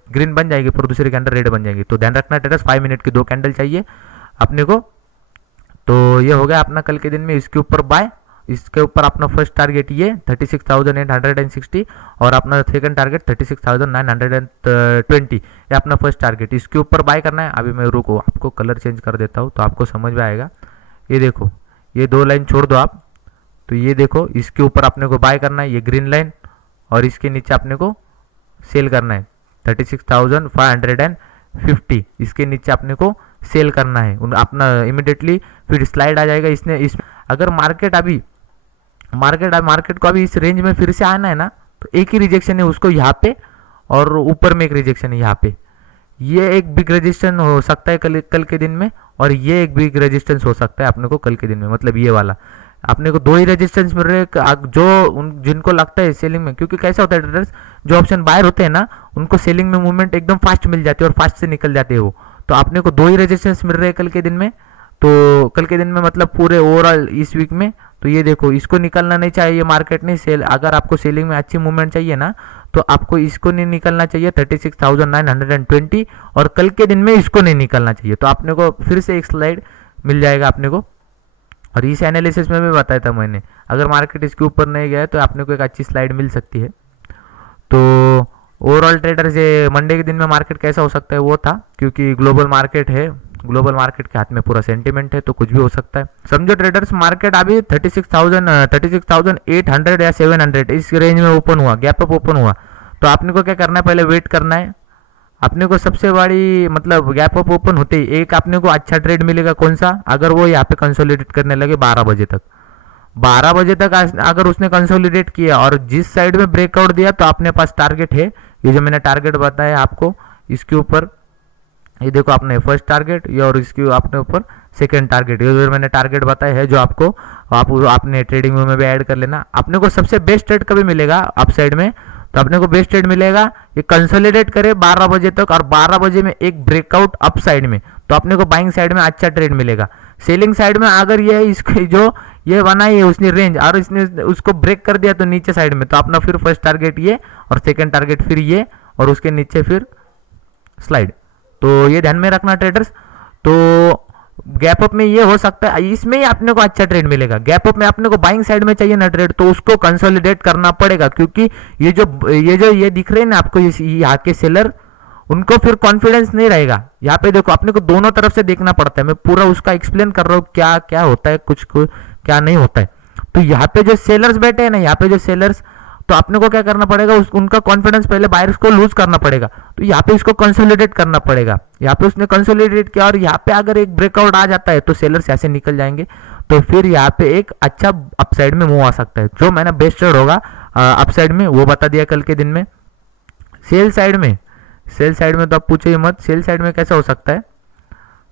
ग्रीन बन जाएगी, फिर दूसरी कैंडल रेड बन जाएगी। तो ध्यान रखना ट्रेडर्स, 5 मिनट की 2 कैंडल चाहिए अपने को। तो ये हो गया अपना कल के दिन में इसके ऊपर बाय। इसके ऊपर अपना फर्स्ट टारगेट ये 36,860, और अपना सेकंड टारगेट 36,920, ये अपना फर्स्ट टारगेट। इसके ऊपर बाय करना है। अभी मैं रुको आपको कलर चेंज कर देता हूँ तो आपको समझ में आएगा। ये देखो, ये 2 लाइन छोड़ दो आप, तो ये देखो इसके ऊपर अपने को बाय करना है, ये ग्रीन लाइन, और इसके नीचे अपने को सेल करना है 36,550। इसके नीचे अपने को सेल करना है अपना इमिडिएटली, फिर स्लाइड आ जाएगा। अगर मार्केट को अभी इस रेंज में फिर से आना है ना, तो एक ही रिजेक्शन है उसको यहाँ पे, और ऊपर में एक रिजेक्शन है यहाँ पे। ये एक बिग रेजिस्टेंस हो सकता है कल के दिन में, और ये एक बिग रेजिस्टेंस हो सकता है अपने को कल के दिन में। मतलब ये वाला अपने को 2 ही रेजिस्टेंस मिल रहे हैं जो जिनको लगता है सेलिंग में। क्योंकि कैसा होता है ट्रेडर्स, जो ऑप्शन बायर होते हैं ना, उनको सेलिंग में मूवमेंट एकदम फास्ट मिल जाती है और फास्ट से निकल जाते हैं वो। तो अपने को 2 ही रेजिस्टेंस मिल रहे हैं कल के दिन में। तो कल के दिन में मतलब पूरे ओवरऑल इस वीक में, तो ये देखो इसको निकलना नहीं चाहिए मार्केट ने सेल। अगर आपको सेलिंग में अच्छी मूवमेंट चाहिए ना, तो आपको इसको नहीं निकलना चाहिए 36,920, और कल के दिन में इसको नहीं निकलना चाहिए। तो आपने को फिर से एक स्लाइड मिल जाएगा अपने को। और इस एनालिसिस में भी बताया था मैंने, अगर मार्केट इसके ऊपर नहीं गया तो आपने को एक अच्छी स्लाइड मिल सकती है। तो ओवरऑल ट्रेडर्स ये मंडे के दिन में मार्केट कैसा हो सकता है वो था, क्योंकि ग्लोबल मार्केट है, ग्लोबल मार्केट के हाथ में पूरा सेंटीमेंट है, तो कुछ भी हो सकता है। समझो ट्रेडर्स, मार्केट अभी 36,800 या 700 इस रेंज में ओपन हुआ, गैप अप ओपन हुआ। तो आपने को क्या करना है, पहले वेट करना है। अपने को सबसे बड़ी मतलब गैप अप ओपन होते ही एक अपने को अच्छा ट्रेड मिलेगा कौन सा, अगर वो यहाँ पे कंसोलिडेट करने लगे 12 बजे तक। 12 बजे तक अगर उसने कंसोलिडेट किया और जिस साइड में ब्रेकआउट दिया तो अपने पास टारगेट है, ये जो मैंने टारगेट बताया आपको इसके ऊपर, ये देखो आपने फर्स्ट टारगेट ये और इसके आपने ऊपर सेकंड टारगेट, ये जो मैंने टारगेट बताया है जो आपको आपने ट्रेडिंग में भी ऐड कर लेना। अपने को सबसे बेस्ट ट्रेड कभी मिलेगा अप साइड में, तो अपने को बेस्ट ट्रेड मिलेगा ये कंसोलिडेट करे 12 बजे तक और 12 बजे में एक ब्रेकआउट अप साइड में, तो अपने को बाइंग साइड में अच्छा ट्रेड मिलेगा। सेलिंग साइड में अगर ये इसके जो ये बनाई है उसने रेंज और इसने उसको ब्रेक कर दिया तो नीचे साइड में, तो अपना फिर फर्स्ट टारगेट ये और सेकंड टारगेट फिर ये और उसके नीचे फिर स्लाइड। तो ये ध्यान में रखना ट्रेडर्स। तो गैप अप में ये हो सकता है, इसमें ही अपने को अच्छा ट्रेड मिलेगा। गैप अप में अपने को बाइंग साइड में चाहिए ना ट्रेड, तो उसको कंसोलिडेट करना पड़ेगा, क्योंकि ये दिख रहे हैं ना आपको यहाँ के सेलर, उनको फिर कॉन्फिडेंस नहीं रहेगा। यहाँ पे देखो अपने को दोनों तरफ से देखना पड़ता है, मैं पूरा उसका एक्सप्लेन कर रहा हूँ क्या क्या होता है, कुछ क्या नहीं होता है। तो यहाँ पे जो सेलर्स बैठे हैं ना, यहाँ पे जो सेलर्स, तो आपने को क्या करना पड़ेगा, उनका कॉन्फिडेंस पहले बायर्स को लूज करना पड़ेगा। तो यहाँ पे इसको कंसोलिडेट करना पड़ेगा। यहाँ पे उसने कंसोलिडेट किया और यहाँ पे अगर एक ब्रेकआउट आ जाता है तो सेलर्स ऐसे निकल जाएंगे, तो फिर यहाँ पे एक अच्छा अपसाइड में मूव आ सकता है। जो मैंने बेस्ट ट्रेड होगा अपसाइड में वो बता दिया कल के दिन में। सेल साइड में तो आप पूछिए मत, सेल साइड में कैसा हो सकता है।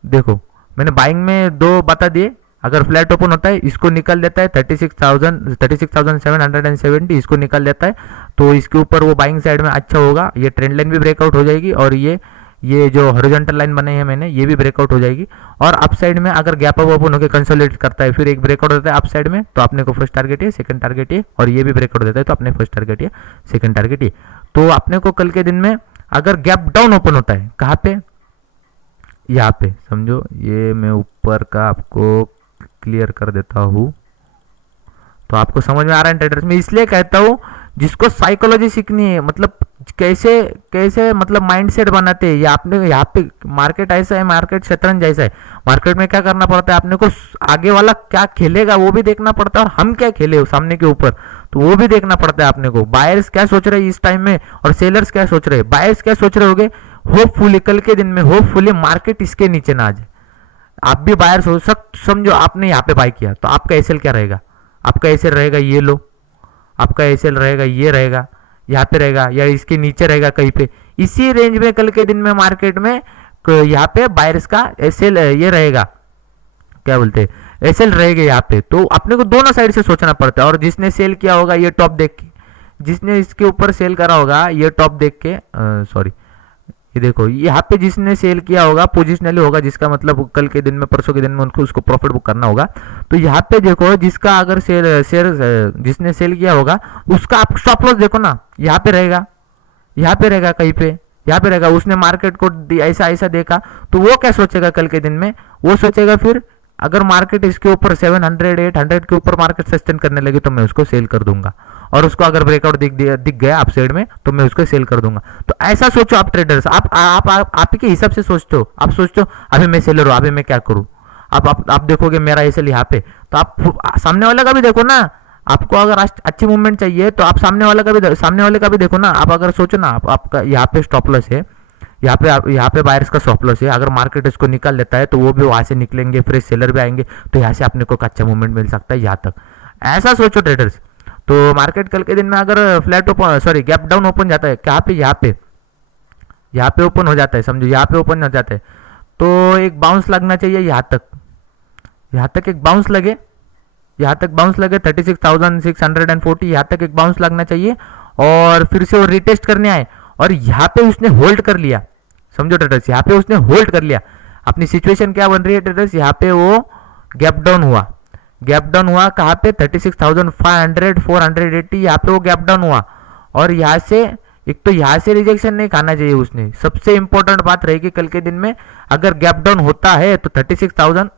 देखो मैंने बाइंग में दो बता दिए, अगर फ्लैट ओपन होता है इसको निकल देता है 36,770, इसको निकल देता है तो इसके ऊपर वो बाइंग साइड में अच्छा होगा। ये ट्रेंड लाइन भी ब्रेकआउट हो जाएगी और ये जो हॉरिजॉन्टल लाइन बनाई है मैंने ये भी ब्रेकआउट हो जाएगी। और अप साइड में अगर गैप अप ओपन होकर कंसोलिडेट करता है फिर एक ब्रेकआउट होता है अप साइड में, तो अपने को फर्स्ट टारगेट है सेकंड टारगेट है और ये भी ब्रेकआउट देता है तो अपने फर्स्ट टारगेट है सेकंड टारगेट है। तो अपने को कल के दिन में अगर गैप डाउन ओपन होता है कहाँ पे, यहाँ पे समझो, ये मैं ऊपर का आपको क्लियर कर देता हूँ तो आपको समझ में आ रहा है ट्रेडर्स। मैं इसलिए कहता हूँ जिसको साइकोलॉजी सीखनी है, मतलब कैसे कैसे मतलब माइंडसेट बनाते हैं, या आपने यहाँ पे मार्केट ऐसा है, मार्केट शतरंज जैसा है। मार्केट में क्या करना पड़ता है अपने को, आगे वाला क्या खेलेगा वो भी देखना पड़ता है और हम क्या खेले सामने के ऊपर तो वो भी देखना पड़ता है अपने को। बायर्स क्या सोच रहे हैं इस टाइम में और सेलर्स क्या सोच रहे हैं। बायर्स क्या सोच रहे होंगे, होपफुली कल के दिन में होपफुली मार्केट इसके नीचे ना आ जाए। आप भी बायर्स हो समझो, आपने यहाँ पे बाय किया तो आपका एसएल क्या रहेगा, आपका एसएल रहेगा ये लो, आपका एसएल रहेगा ये रहेगा, यहाँ पे रहेगा या इसके नीचे रहेगा कहीं पे। इसी रेंज में कल के दिन में मार्केट में यहाँ पे बायर्स का एसएल ये रहेगा, क्या बोलते हैं एसएल रहेगा यहाँ पे। तो अपने को दोनों साइड से सोचना पड़ता है। और जिसने सेल किया होगा ये टॉप देख के, जिसने इसके ऊपर सेल करा होगा ये टॉप देख के, सॉरी ये देखो यहाँ पे जिसने सेल किया होगा पोजिशनली होगा, जिसका मतलब कल के दिन में परसों के दिन में उनको उसको प्रॉफिट बुक करना होगा। तो यहाँ पे देखो जिसका अगर जिसने सेल किया होगा उसका आप स्टॉप लॉस देखो ना, यहाँ पे रहेगा, यहाँ पे रहेगा कहीं पे, यहाँ पे रहेगा। उसने मार्केट को ऐसा ऐसा देखा तो वो क्या सोचेगा कल के दिन में, वो सोचेगा फिर अगर मार्केट इसके ऊपर 700 800 के ऊपर मार्केट सस्टेन करने लगी तो मैं उसको सेल कर दूंगा, और उसको अगर ब्रेकआउट दिख गया अप साइड में तो मैं उसको सेल कर दूंगा। तो ऐसा सोचो आप ट्रेडर्स, आप के हिसाब से सोचते हो। आप सोचते हो अभी मैं सेलर हूँ, अभी मैं क्या करूँ। आप देखोगे मेरा एसएल यहाँ पे, तो आप सामने वाले का भी देखो ना। आपको अगर अच्छी मूवमेंट चाहिए तो आप सामने वाले का भी देखो ना। आप अगर सोचो ना आपका यहाँ पे स्टॉप लॉस है, यहाँ पे बायर्स का स्टॉप लॉस है, अगर मार्केट इसको निकाल देता है तो वो भी वहां से निकलेंगे, फ्रेश सेलर भी आएंगे, तो यहाँ से अपने को अच्छा मूवमेंट मिल सकता है यहाँ तक। ऐसा सोचो ट्रेडर्स। तो मार्केट कल के दिन में अगर flat open sorry gap down open जाता है कहाँ पे, यहाँ पे ओपन हो जाता है, समझो यहाँ पे ओपन हो जाता है तो एक बाउंस लगना चाहिए यहाँ तक एक बाउंस लगे, 36,640 यहाँ तक एक बाउंस लगना चाहिए और फिर से वो रिटेस्ट करने आए और यहाँ पे उसने होल्ड कर लिया। समझो ट्रेडर्स, यहाँ पे उसने होल्ड कर लिया। अपनी सिचुएशन क्या बन रही है ट्रेडर्स, यहाँ पे वो गैप डाउन हुआ कहाँ पे 36,500 480, यहाँ पे वो गैप डाउन हुआ और यहाँ से एक तो यहाँ से रिजेक्शन नहीं खाना चाहिए उसने। सबसे इंपॉर्टेंट बात रहेगी कल के दिन में अगर गैप डाउन होता है तो 36,000,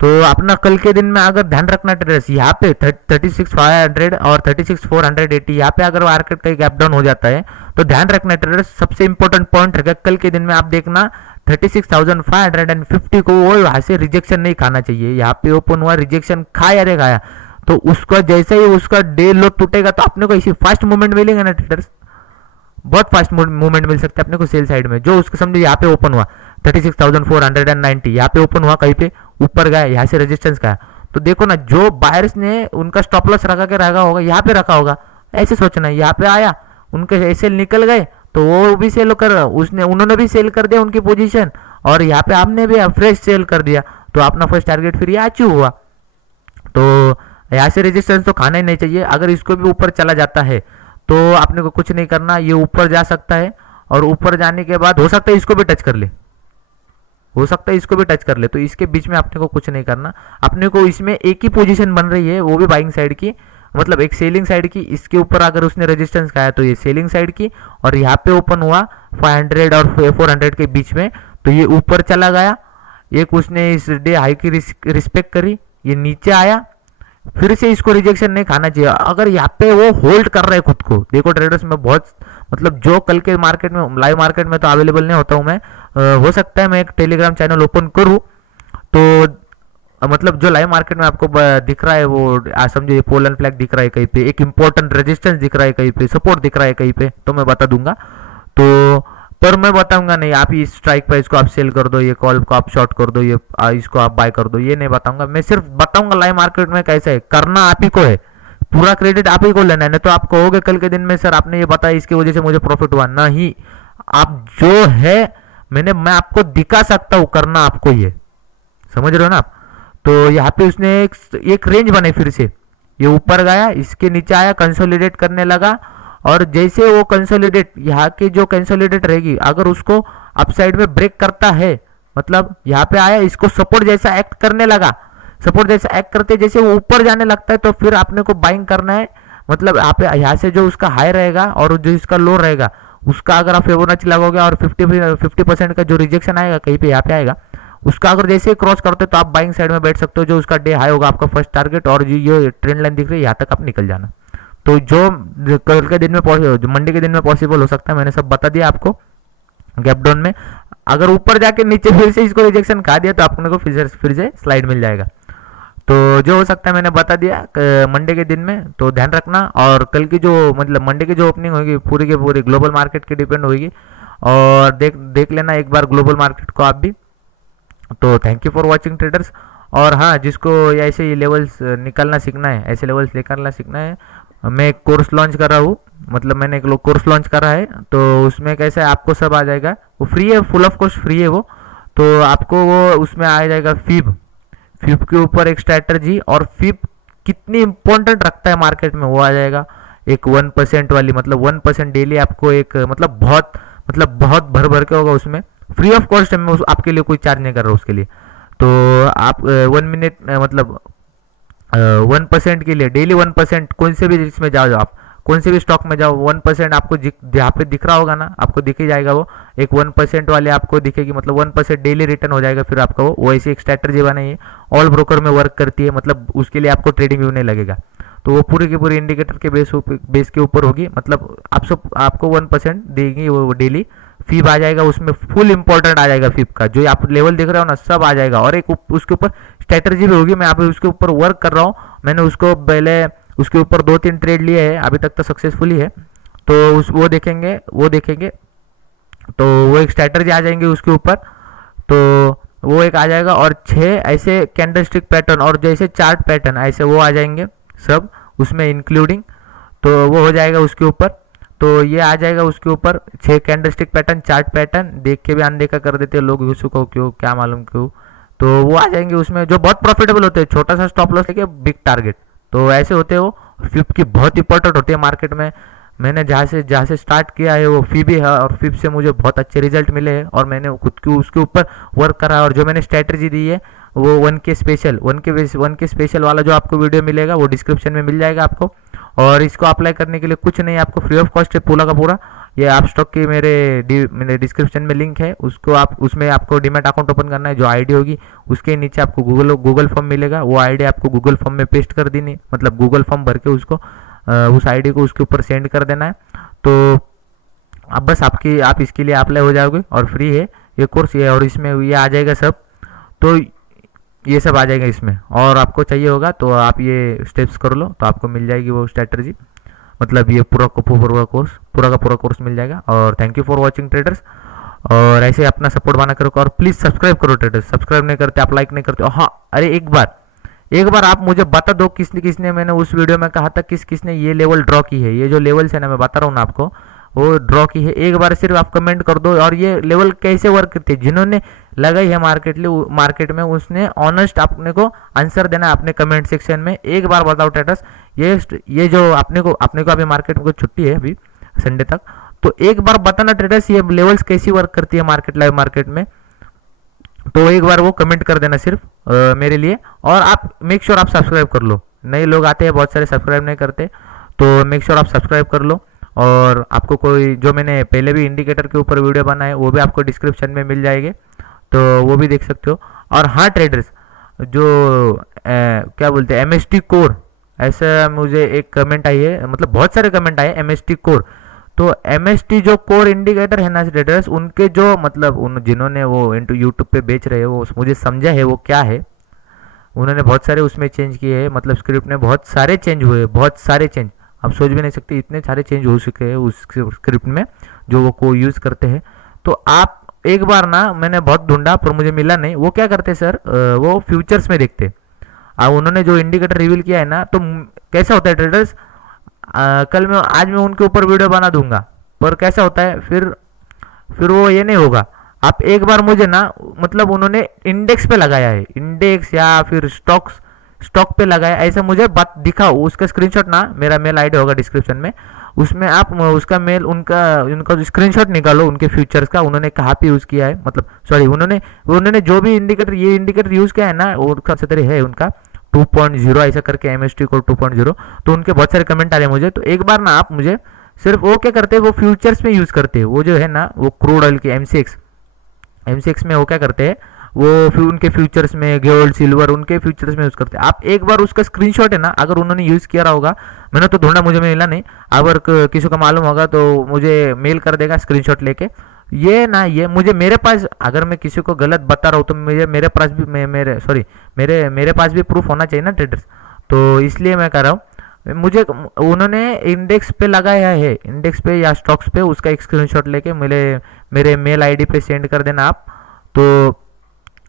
तो अपना कल के दिन में अगर ध्यान रखना ट्रेडर्स, यहाँ पे 36,500 और 36,480 यहाँ पे अगर मार्केट का गैप डाउन हो जाता है तो ध्यान रखना ट्रेडर्स। सबसे इंपॉर्टेंट पॉइंट रहेगा कल के दिन में आप देखना 36,550 को वो यहाँ से रिजेक्शन नहीं खाना चाहिए। यहाँ पे ओपन हुआ रिजेक्शन खाया तो उसका जैसे ही उसका डे लो टूटेगा तो अपने को इसी फास्ट मूवमेंट मिलेगा ना ट्रेडर्स, बहुत फास्ट मूवमेंट मिल सकता है अपने को सेल साइड में। जो उसको समझो यहाँ पे ओपन हुआ 36,490, यहाँ पे ओपन हुआ, कहीं पे ऊपर गया, यहाँ से रेजिस्टेंस का, तो देखो ना जो बायर्स ने उनका स्टॉप लॉस रखा के रखा होगा यहाँ पे रखा होगा, ऐसे सोचना है। यहाँ पे आया, उनके ऐसे निकल गए तो वो भी सेल कर, उसने उन्होंने भी सेल कर दिया उनकी पोजीशन, और यहाँ पे आपने भी फ्रेश सेल कर दिया, तो अपना फर्स्ट टारगेट फिर ये अचीव हुआ। तो यहाँ से रेजिस्टेंस तो खाना ही नहीं चाहिए। अगर इसको भी ऊपर चला जाता है तो आपने को कुछ नहीं करना, ये ऊपर जा सकता है, और ऊपर जाने के बाद हो सकता है इसको भी टच कर ले, हो सकता है इसको भी टच कर ले, तो इसके बीच में आपने को कुछ नहीं करना। अपने को इसमें एक ही पोजीशन बन रही है, वो भी बाइंग साइड की, मतलब एक सेलिंग साइड की। इसके ऊपर अगर उसने रेजिस्टेंस खाया तो ये सेलिंग साइड की, और यहाँ पे ओपन हुआ 500 और 400 के बीच में, तो ये ऊपर चला गया। एक उसने इस डे हाई की रिस्पेक्ट करी, ये नीचे आया, फिर से इसको रिजेक्शन नहीं खाना चाहिए। अगर यहाँ पे वो होल्ड कर रहे हैं खुद को, देखो ट्रेडर्स में बहुत, मतलब जो कल के मार्केट में, लाइव मार्केट में तो अवेलेबल नहीं होता हूँ मैं, हो सकता है मैं एक टेलीग्राम चैनल ओपन करूँ तो मतलब जो लाइव मार्केट में आपको दिख रहा है वो समझो ये पोलन फ्लैग दिख रहा है कहीं पे, एक इंपॉर्टेंट रेजिस्टेंस दिख रहा है कहीं पे, सपोर्ट दिख रहा है कहीं पे, तो मैं बता दूंगा। तो पर मैं बताऊंगा नहीं आप इस स्ट्राइक प्राइस को आप सेल कर दो, ये कॉल को आप शॉर्ट कर दो, ये इसको आप बाय कर दो, ये नहीं बताऊंगा। मैं सिर्फ बताऊंगा लाइव मार्केट में कैसे है, करना आप ही को है, पूरा क्रेडिट आप ही को लेना है। नहीं तो आप कहोगे कल के दिन में सर आपने ये बताया इसकी वजह से मुझे प्रॉफिट हुआ, नहीं, आप जो है मैं आपको दिखा सकता हूँ, करना आपको ही है, समझ रहे हो ना आप। तो यहाँ पे उसने एक रेंज बनाई, फिर से ये ऊपर गया, इसके नीचे आया, कंसोलिडेट करने लगा, और जैसे वो कंसोलिडेट, यहाँ की जो कंसोलिडेट रहेगी, अगर उसको अपसाइड में ब्रेक करता है, मतलब यहाँ पे आया, इसको सपोर्ट जैसा एक्ट करने लगा, सपोर्ट जैसा एक्ट करते जैसे वो ऊपर जाने लगता है, तो फिर आपने को बाइंग करना है। मतलब यहाँ से जो उसका हाई रहेगा और जो इसका लो रहेगा, उसका अगर आप फिबोनाची लगाओगे और 50% का जो रिजेक्शन आएगा कहीं पे यहाँ पे आएगा, उसका अगर जैसे ही क्रॉस करते हो तो आप बाइंग साइड में बैठ सकते हो। जो उसका डे हाई होगा आपका फर्स्ट टारगेट, और ये ट्रेंड लाइन दिख रही है यहाँ तक आप निकल जाना। तो जो कल के दिन में जो मंडे के दिन में पॉसिबल हो सकता है, मैंने सब बता दिया आपको। गैप डाउन में अगर ऊपर जाके नीचे फिर से इसको रिजेक्शन खा दिया तो आपने को फिर से स्लाइड मिल जाएगा। तो जो हो सकता है मैंने बता दिया मंडे के दिन में, तो ध्यान रखना। और कल की जो मतलब मंडे की जो ओपनिंग होगी पूरी के पूरी ग्लोबल मार्केट की डिपेंड होगी, और देख लेना एक बार ग्लोबल मार्केट को आप भी। तो thank you for watching traders. और हाँ, जिसको ऐसे ही लेवल्स निकालना सीखना है, ऐसे लेवल्स निकालना सीखना है, मैं एक कोर्स लॉन्च कर रहा हूँ, मतलब मैंने एक कोर्स लॉन्च करा है, तो उसमें कैसे आपको सब आ जाएगा, वो फ्री है, फुल ऑफ कॉस्ट फ्री है वो। तो आपको वो उसमें आ जाएगा फिब के ऊपर एक स्ट्रैटेजी, और फिब कितनी इंपॉर्टेंट रखता है मार्केट में वो आ जाएगा। एक 1% वाली, मतलब 1% डेली आपको एक मतलब बहुत भर भर के होगा उसमें, फ्री ऑफ कॉस्ट है, मैं आपके लिए कोई चार्ज नहीं कर रहा उसके लिए। तो आप 1 मिनट मतलब 1% के लिए डेली 1%, कौन से भी इसमें जाओ आप, कौन से भी स्टॉक में जाओ, 1% आपको जहाँ पे दिख रहा होगा ना, आपको दिख ही जाएगा वो, एक 1% वाले आपको दिखेगी, मतलब 1% डेली रिटर्न हो जाएगा फिर आपका वो ऐसी एक स्ट्रैटेजी बनाई है, ऑल ब्रोकर में वर्क करती है, मतलब उसके लिए आपको ट्रेडिंग व्यू नहीं लगेगा। तो वो पूरी की पूरी इंडिकेटर के बेस के ऊपर होगी, मतलब आपको 1% देगी वो डेली। फीब आ जाएगा उसमें, फुल इंपॉर्टेंट आ जाएगा फीब का, जो आप लेवल देख रहे हो ना सब आ जाएगा। और एक उसके ऊपर स्ट्रैटेजी भी होगी, मैं अभी उसके ऊपर वर्क कर रहा हूँ, मैंने उसको पहले उसके ऊपर 2-3 ट्रेड लिए हैं, अभी तक तो सक्सेसफुली है। तो वो देखेंगे तो वो एक स्ट्रैटेजी आ जाएंगे उसके ऊपर, तो वो एक आ जाएगा, और 6 ऐसे कैंडलस्टिक पैटर्न और जैसे चार्ट पैटर्न ऐसे वो आ जाएंगे सब उसमें इंक्लूडिंग, तो वो हो जाएगा उसके ऊपर। तो ये आ जाएगा उसके ऊपर 6 कैंडलस्टिक पैटर्न, चार्ट पैटर्न, देख के भी अनदेखा कर देते हैं लोग उसको, क्यों क्या मालूम क्यों। तो वो आ जाएंगे उसमें, जो बहुत प्रॉफिटेबल होते हैं, छोटा सा स्टॉप लॉस लेके बिग टारगेट, तो ऐसे होते हो। फिब की बहुत इंपॉर्टेंट होती है मार्केट में, मैंने जहाँ से स्टार्ट किया है वो फिब ही है, और फिब से मुझे बहुत अच्छे रिजल्ट मिले हैं, और मैंने खुद की उसके ऊपर वर्क करा है। और जो मैंने स्ट्रैटेजी दी है वो 1K स्पेशल वाला जो आपको वीडियो मिलेगा वो डिस्क्रिप्शन में मिल जाएगा आपको। और इसको अप्लाई करने के लिए कुछ नहीं, आपको फ्री ऑफ कॉस्ट है पूरा का पूरा। ये आप स्टॉक की मेरे डिस्क्रिप्शन में लिंक है, उसको आप उसमें आपको डीमैट अकाउंट ओपन करना है, जो आईडी होगी उसके नीचे आपको गूगल फॉर्म मिलेगा, वो आईडी आपको गूगल फॉर्म में पेस्ट कर देनी, मतलब गूगल फॉर्म भर के उसको उस आईडी को उसके ऊपर सेंड कर देना है। तो अब बस आप इसके लिए अप्लाई हो जाओगे, और फ्री है ये कोर्स, ये और इसमें ये आ जाएगा सब, तो ये सब आ जाएगा इसमें। और आपको चाहिए होगा तो आप ये स्टेप्स कर लो, तो आपको मिल जाएगी वो स्ट्रैटेजी। मतलब ये पूरा का पूरा कोर्स मिल जाएगा। और thank you for watching traders, और ऐसे अपना सपोर्ट बना कर रखो, और प्लीज़ सब्सक्राइब करो ट्रेडर्स। सब्सक्राइब नहीं करते आप, लाइक नहीं करते। हाँ अरे एक बार आप मुझे बता दो किसने किसने, मैंने उस वीडियो में कहा था किस किसने ये लेवल ड्रॉ की है। ये जो लेवल्स है ना, मैं बता रहा हूँ ना आपको, वो ड्रॉ की है। एक बार सिर्फ आप कमेंट कर दो। और ये लेवल कैसे वर्क करती है, जिन्होंने लगाई है मार्केट में उसने ऑनेस्ट अपने को आंसर देना है अपने कमेंट सेक्शन में। एक बार बताओ ट्रेडर्स, ये जो अपने को अभी मार्केट में छुट्टी है अभी संडे तक, तो एक बार बताना ट्रेडर्स ये लेवल्स कैसी वर्क करती है लाइव मार्केट में। तो एक बार वो कमेंट कर देना सिर्फ मेरे लिए। और आप मेक श्योर आप सब्सक्राइब कर लो। नए लोग आते हैं बहुत सारे, सब्सक्राइब नहीं करते, तो मेक श्योर आप सब्सक्राइब कर लो। और आपको कोई जो मैंने पहले भी इंडिकेटर के ऊपर वीडियो बनाए वो भी आपको डिस्क्रिप्शन में मिल जाएंगे, तो वो भी देख सकते हो। और हाँ ट्रेडर्स, जो क्या बोलते हैं MST कोर, ऐसा मुझे एक कमेंट आई है, मतलब बहुत सारे कमेंट आए MST कोर। तो MST जो कोर इंडिकेटर है ना ट्रेडर्स, उनके जो मतलब उन जिन्होंने वो इंटू यूट्यूब पे बेच रहे हैं वो मुझे समझा है वो क्या है। उन्होंने बहुत सारे उसमें चेंज किए हैं, मतलब स्क्रिप्ट में बहुत सारे चेंज हुए, बहुत सारे चेंज, आप सोच भी नहीं सकते इतने सारे चेंज हो चुके हैं उस स्क्रिप्ट में जो वो को यूज़ करते हैं। तो आप एक बार ना, मैंने बहुत ढूंढा पर मुझे मिला नहीं। वो क्या करते सर, वो फ्यूचर्स में देखते। अब उन्होंने जो इंडिकेटर रिवील किया है ना, तो कैसा होता है ट्रेडर्स, आज मैं उनके ऊपर वीडियो बना दूंगा, पर कैसा होता है फिर वो ये नहीं होगा। आप एक बार मुझे ना, मतलब उन्होंने इंडेक्स पे लगाया है, इंडेक्स या फिर स्टॉक पे लगाया, ऐसा मुझे बात दिखाओ। उसका स्क्रीनशॉट ना, मेरा मेल आईडी होगा डिस्क्रिप्शन में, उसमें आप उसका मेल उनका जो स्क्रीनशॉट निकालो उनके फ्यूचर्स का, उन्होंने कहाँ पे यूज़ किया है, मतलब सॉरी उन्होंने जो भी ये इंडिकेटर यूज़ किया है ना, उसका तरह है उनका 2.0 ऐसा करके MST कोड 2.0। तो उनके बहुत सारे कमेंट आ रहे हैं मुझे। तो एक बार ना आप मुझे सिर्फ, वो क्या करते हैं, वो फ्यूचर्स में यूज़ करते हैं, वो जो है ना वो क्रूड ऑयल की MCX में वो क्या करते हैं, वो फिर उनके फ्यूचर्स में गोल्ड सिल्वर उनके फ्यूचर्स में यूज़ करते हैं। आप एक बार उसका स्क्रीनशॉट है ना, अगर उन्होंने यूज़ किया रहा होगा, मैंने तो ढूंढा मुझे मिला नहीं, अगर किसी को मालूम होगा तो मुझे मेल कर देगा स्क्रीनशॉट लेके। ये मुझे मेरे पास, अगर मैं किसी को गलत बता रहा हूँ तो मेरे पास भी मेरे पास भी प्रूफ होना चाहिए ना ट्रेडर्स। तो इसलिए मैं कह रहा हूँ, मुझे उन्होंने इंडेक्स पे लगाया है, इंडेक्स पे या स्टॉक्स पे, उसका एक स्क्रीनशॉट लेके मेरे मेल आईडी पे सेंड कर देना आप, तो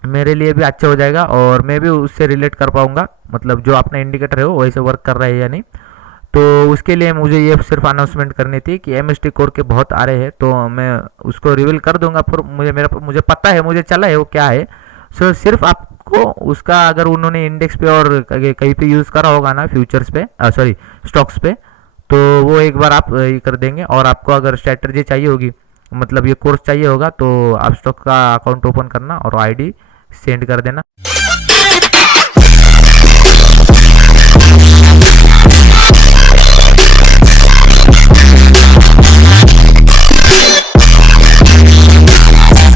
मेरे लिए भी अच्छा हो जाएगा और मैं भी उससे रिलेट कर पाऊंगा, मतलब जो अपना इंडिकेटर है वो वैसे वर्क कर रहा है या नहीं। तो उसके लिए मुझे ये सिर्फ अनाउंसमेंट करनी थी कि MST कोर के बहुत आ रहे हैं, तो मैं उसको रिवील कर दूंगा। फिर मुझे पता है, मुझे चला है वो क्या है। सो सिर्फ आपको उसका, अगर उन्होंने इंडेक्स पे और कहीं पे यूज़ करा होगा ना फ्यूचर्स पे, सॉरी स्टॉक्स पे, तो वो एक बार आप ये कर देंगे। और आपको अगर स्ट्रैटेजी चाहिए होगी, मतलब ये कोर्स चाहिए होगा, तो आप स्टॉक का अकाउंट ओपन करना और ID सेंड कर देना।